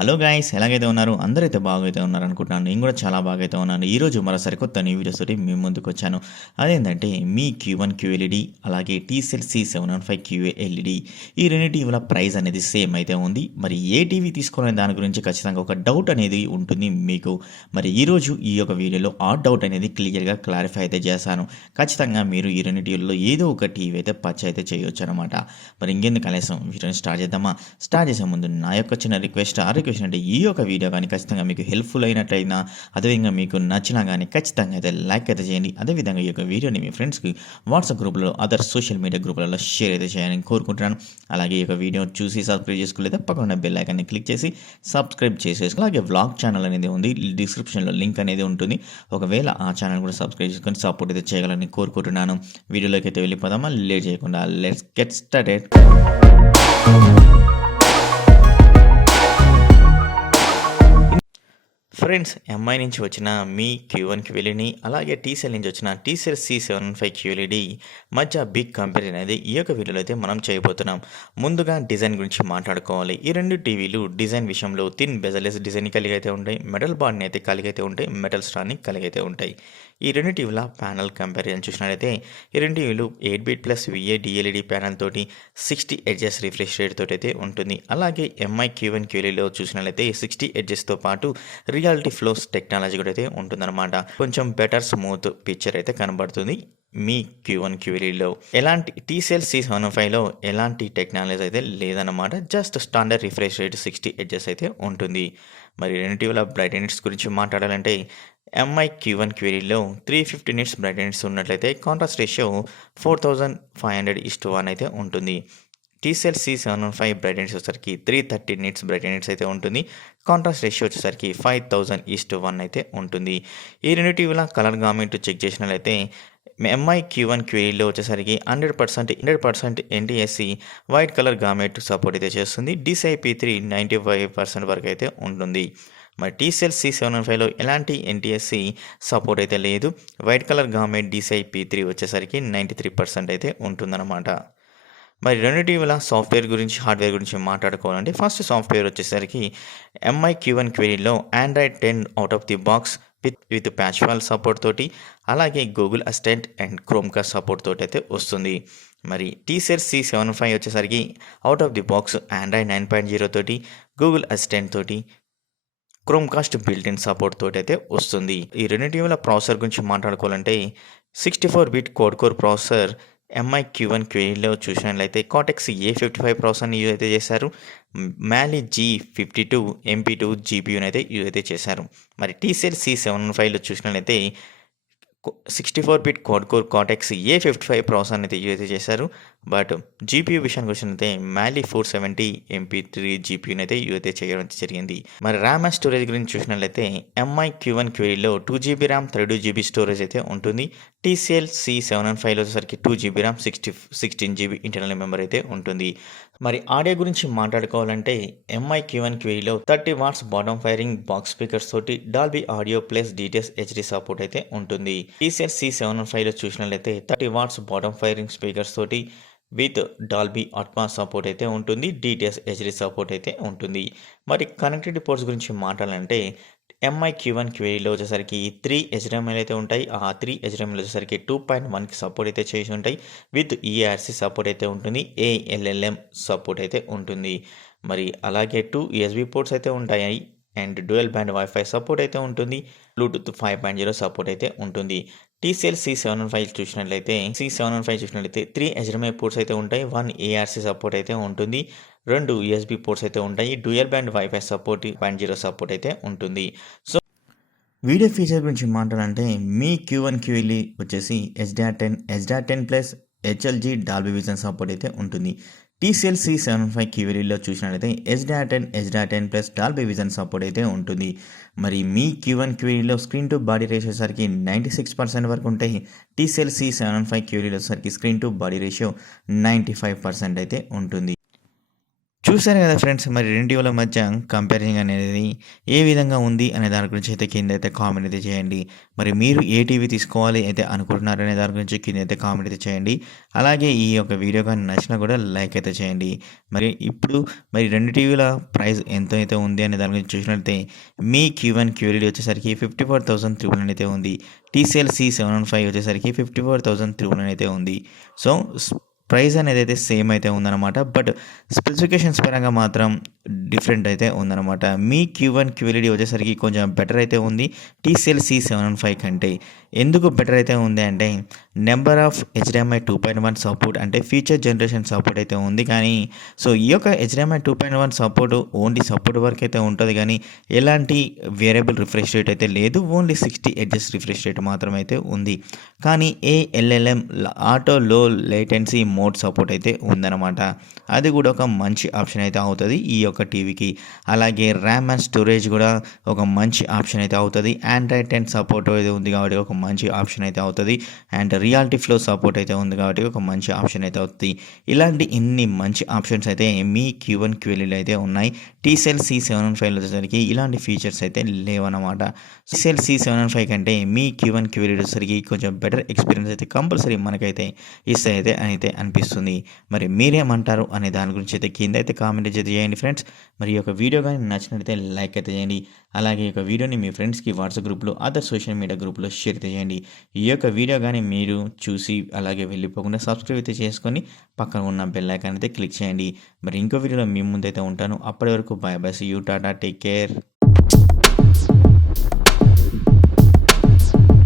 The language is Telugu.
హలో గైస్ ఎలాగైతే ఉన్నారు అందరైతే బాగైతే ఉన్నారు అనుకుంటున్నాను. నేను కూడా చాలా బాగైతే ఉన్నాను. ఈరోజు మరో సరికొత్త న్యూ వీడియోస్ తోటి మీ ముందుకు వచ్చాను. అదేంటంటే మీ Q1 QLED అలాగే TCL C715 QLED ఈ రెండు టీవీల ప్రైస్ అనేది సేమ్ అయితే ఉంది. మరి ఏ టీవీ తీసుకోవాలనే దాని గురించి ఖచ్చితంగా ఒక డౌట్ అనేది ఉంటుంది మీకు. మరి ఈరోజు ఈ యొక్క వీడియోలో ఆ డౌట్ అనేది క్లియర్గా క్లారిఫై అయితే చేశాను. ఖచ్చితంగా మీరు ఈ రెండు టీవీల్లో ఏదో ఒక టీవీ అయితే పర్చేస్ అయితే చేయొచ్చు అనమాట. మరి ఇంకెందుకు ఆలస్యం వీడియోని స్టార్ట్ చేద్దామా? స్టార్ట్ చేసే ముందు నా యొక్క చిన్న రిక్వెస్ట్ అంటే ఈ యొక్క వీడియో కానీ ఖచ్చితంగా మీకు హెల్ప్ఫుల్ అయినట్లయినా, అదేవిధంగా మీకు నచ్చినా కానీ ఖచ్చితంగా అయితే లైక్ అయితే చేయండి. అదేవిధంగా ఈ యొక్క వీడియోని మీ ఫ్రెండ్స్కి వాట్సాప్ గ్రూప్లో, అదర్ సోషల్ మీడియా గ్రూపులలో షేర్ అయితే చేయాలని కోరుకుంటున్నాను. అలాగే ఈ యొక్క వీడియో చూసి సబ్స్క్రైబ్ చేసుకోలేదా పక్కన బెల్ ఐకాన్ని క్లిక్ చేసి సబ్స్క్రైబ్ చేసేసి, అలాగే వ్లాగ్ ఛానల్ అనేది ఉంది, డిస్క్రిప్షన్లో లింక్ అనేది ఉంటుంది. ఒకవేళ ఆ ఛానల్ కూడా సబ్స్క్రైబ్ చేసుకొని సపోర్ట్ అయితే చేయాలని కోరుకుంటున్నాను. వీడియోలోకి అయితే వెళ్ళిపోదామా? లేట్ చేయకుండా let's get started. Friends, MI నుంచి వచ్చిన మీ Q1 QLED అలాగే TCL నుంచి వచ్చిన TCL C715 QLED మధ్య బిగ్ కంపారిజన్ అనేది ఈ యొక్క వీడియోలో అయితే మనం చేయబోతున్నాం. ముందుగా డిజైన్ గురించి మాట్లాడుకోవాలి. ఈ రెండు టీవీలు డిజైన్ విషయంలో థిన్ బెజలెస్ డిజైన్ కలిగి అయితే ఉంటాయి, మెటల్ బార్డ్ని అయితే కలిగి అయితే ఉంటాయి, మెటల్ స్టార్ని కలిగి అయితే ఉంటాయి. ఈ రెండు టీవీల ప్యానల్ కంపారిజన్ చూసినట్లయితే ఈ రెండు టీవీలు 8 బిట్ + VA DLED ప్యానల్ తోటి 60 Hz రిఫ్రెష్ రేట్ తోటి అయితే ఉంటుంది. అలాగే ఎంఐ Q1 QLEDలో చూసినట్లయితే 60 Hzతో పాటు రియాలిటీ ఫ్లోస్ టెక్నాలజీ కూడా అయితే ఉంటుందన్నమాట. కొంచెం బెటర్ స్మూత్ పిక్చర్ అయితే కనబడుతుంది మీ Q1 QLEDలో. ఎలాంటి TCL C715లో ఎలాంటి టెక్నాలజీ అయితే లేదన్నమాట. Just standard refresh rate 60 Hz అయితే ఉంటుంది. మరి రెండు టీవీల బ్రైట్నెస్ గురించి మాట్లాడాలంటే ఎంఐ Q1 QLEDలో 350 నిట్స్ బ్రైట్నెస్ ఉన్నట్లయితే కాంట్రాస్ట్ రేషియో 4500:1 అయితే ఉంటుంది. TCL C715 బ్రైట్నెస్ వచ్చేసరికి 330 నిట్స్ బ్రైట్నెస్ అయితే ఉంటుంది. కాంట్రాస్ట్ రేషియో వచ్చేసరికి 5000:1 అయితే ఉంటుంది. ఈ రెండు టీవీల కలర్ గామెంట్ చెక్ చేసినట్లయితే ఎంఐ Q1 QLEDలో వచ్చేసరికి 100% NTSC white colour garment support అయితే చేస్తుంది. DCI-P3 95% వరకు అయితే ఉంటుంది. మరి TCL C715లో ఎలాంటి NTSC సపోర్ట్ అయితే లేదు. వైట్ కలర్ గామెంట్ DCI-P3 వచ్చేసరికి 93% అయితే ఉంటుందన్నమాట. మరి రెండు టీవీల సాఫ్ట్వేర్ గురించి, హార్డ్వేర్ గురించి మాట్లాడుకోవాలంటే ఫస్ట్ సాఫ్ట్వేర్ వచ్చేసరికి MI Q1 QLEDలో Android 10 out of the box with patch fall support తోటి, అలాగే Google assistant and Chromecast support తోటి అయితే వస్తుంది. మరి TCL C715 వచ్చేసరికి out of the box Android 9.0 తోటి, గూగుల్ అసిస్టెంట్ తోటి, క్రోమ్కాస్ట్ బిల్ట్-ఇన్ సపోర్ట్ తోటి అయితే వస్తుంది. ఈ రెండు టీవీల ప్రాసెసర్ గురించి మాట్లాడుకోవాలంటే 64 bit code core processor MI Q1 QLEDలో చూసినట్లయితే Cortex A55 ప్రాసెసర్ని యూజ్ అయితే చేశారు. Mali G52 MP2 GPUని అయితే యూజ్ అయితే చేశారు. మరి TCL C715లో చూసినట్లయితే 64 bit code core Cortex A55 ప్రాసెసర్ని అయితే యూజ్ అయితే చేశారు. బట్ GPU విషయానికి వచ్చినట్లయితే Mali 470 MP3 GPUని అయితే యూజ్ అయితే చేయడం జరిగింది. మరి ర్యామ్ అండ్ స్టోరేజ్ గురించి చూసినట్లయితే MI Q1 QLEDలో 2GB RAM 32GB storage అయితే ఉంటుంది. TCL C715లో వచ్చేసరికి 2GB RAM 16GB internal memory అయితే ఉంటుంది. మరి ఆడియో గురించి మాట్లాడుకోవాలంటే ఎంఐ Q1 QLEDలో 30 watts bottom firing box speakers తోటి Dolby audio plus DTS HD support అయితే ఉంటుంది. TCL C715లో చూసినట్లయితే 30 వాట్స్ బాటమ్ ఫైరింగ్ స్పీకర్స్ తోటి విత్ డాల్బీ అట్మాస్ సపోర్ట్ అయితే ఉంటుంది. DTS HD సపోర్ట్ అయితే ఉంటుంది. మరి కనెక్టివిటీ పోర్ట్స్ గురించి మాట్లాడాలంటే ఎంఐ Q1 QLEDలో వచ్చేసరికి 3 HDMI అయితే ఉంటాయి. ఆ 3 HDMI వచ్చేసరికి 2.1కి సపోర్ట్ అయితే చేసి ఉంటాయి. విత్ EARC సపోర్ట్ అయితే ఉంటుంది. ALLM సపోర్ట్ అయితే ఉంటుంది. మరి అలాగే 2 USB పోర్ట్స్ అయితే ఉంటాయి and dual band wifi support అయితే ఉంటుంది. బ్లూటూత్ 5.0 సపోర్ట్ అయితే ఉంటుంది. TCL C715 చూసినట్లయితే 3 HDMI పోర్ట్స్ అయితే ఉంటాయి. 1 ARC సపోర్ట్ అయితే ఉంటుంది. 2 USB పోర్ట్స్ అయితే ఉంటాయి. Dual band wifi support 5.0 support అయితే ఉంటుంది. సో వీడియో ఫీచర్ గురించి మాట్లాడాలంటే మీ Q1 QLED వచ్చేసి HDR10 plus HLG Dolby vision support అయితే ఉంటుంది. TCL C715 QLEDలో చూసినట్లయితే HDR10 plus Dolby vision support అయితే ఉంటుంది. మరి మీ Q1 QLEDలో స్క్రీన్ టు బాడీ రేషియో సరికి 96% వరకు ఉంటాయి. TCL C715 QLEDలో సరికి స్క్రీన్ టు బాడీ రేషియో 95% అయితే ఉంటుంది. చూసారు కదా ఫ్రెండ్స్, మరి రెండు టీవీల మధ్య కంపారిజన్ అనేది ఏ విధంగా ఉంది అనే దాని గురించి అయితే కింద అయితే కామెంట్ అయితే చేయండి. మరి మీరు ఏ టీవీ తీసుకోవాలి అయితే అనుకుంటున్నారు అనే దాని గురించి కింద అయితే కామెంట్ అయితే చేయండి. అలాగే ఈ యొక్క వీడియో కానీ నచ్చినా కూడా లైక్ అయితే చేయండి. మరి రెండు టీవీల ప్రైస్ ఎంత అయితే ఉంది అనే దాని గురించి చూసినట్లయితే మీ Q1 QLED వచ్చేసరికి 54,399 అయితే ఉంది. TCL C715 వచ్చేసరికి 54,399 అయితే ఉంది. సో ప్రైస్ అనేది అయితే సేమ్ అయితే ఉందన్నమాట. బట్ స్పెసిఫికేషన్స్ పరంగా మాత్రం డిఫరెంట్ అయితే ఉందన్నమాట. మీ Q1 QLED వచ్చేసరికి కొంచెం బెటర్ అయితే ఉంది TCL C715 కంటే. ఎందుకు బెటర్ అయితే ఉంది అంటే నెంబర్ ఆఫ్ HDMI 2.1 సపోర్ట్, అంటే ఫ్యూచర్ జనరేషన్ సపోర్ట్ అయితే ఉంది. కానీ సో ఈ యొక్క HDMI 2.1 సపోర్ట్ ఓన్లీ సపోర్ట్ వరకు అయితే ఉంటుంది, కానీ ఎలాంటి వేరియబుల్ రిఫ్రెష్ రేట్ అయితే లేదు. ఓన్లీ 60 హెర్ట్జ్ రిఫ్రెష్ రేట్ మాత్రం అయితే ఉంది. కానీ ALLM ఆటో లో లేటెన్సీ మోడ్ సపోర్ట్ అయితే ఉందన్నమాట. అది కూడా ఒక మంచి ఆప్షన్ అయితే అవుతుంది ఈ యొక్క టీవీకి. అలాగే ర్యామ్ అండ్ స్టోరేజ్ కూడా ఒక మంచి ఆప్షన్ అయితే అవుతుంది. Android 10 సపోర్ట్ అయితే ఉంది కాబట్టి ఒక మంచి ఆప్షన్ అయితే అవుతుంది. అండ్ రియాలిటీ ఫ్లో సపోర్ట్ అయితే ఉంది కాబట్టి ఒక మంచి ఆప్షన్ అయితే అవుతుంది. ఇలాంటి ఇన్ని మంచి ఆప్షన్స్ అయితే మీ Q1 QLED అయితే ఉన్నాయి. TCL C715 వచ్చేసరికి ఇలాంటి ఫీచర్స్ అయితే లేవన్నమాట. TCL C715 కంటే మీ Q1 QLED వచ్చేసరికి కొంచెం బెటర్ ఎక్స్పీరియన్స్ అయితే కంపల్సరీ మనకైతే ఇస్తే అయితే అనిపిస్తుంది. మరి మీరేమంటారు అనే దాని గురించి అయితే కింద అయితే కామెంట్ అయితే చేయండి ఫ్రెండ్స్. మరి ఈ యొక్క వీడియో కానీ నచ్చినట్లయితే లైక్ అయితే చేయండి. అలాగే ఈ యొక్క వీడియోని మీ ఫ్రెండ్స్కి వాట్సాప్ గ్రూప్లో అదర్ సోషల్ మీడియా గ్రూప్లో షేర్ చేయండి. ఈ యొక్క వీడియో కానీ మీరు చూసి అలాగే వెళ్ళిపోకుండా సబ్స్క్రైబ్ అయితే చేసుకొని పక్కన ఉన్న బెల్ ఐకాన్ అయితే క్లిక్ చేయండి. మరి ఇంకో వీడియోలో మీ ముందైతే ఉంటాను. అప్పటి వరకు bye bye, see you, tata, take care.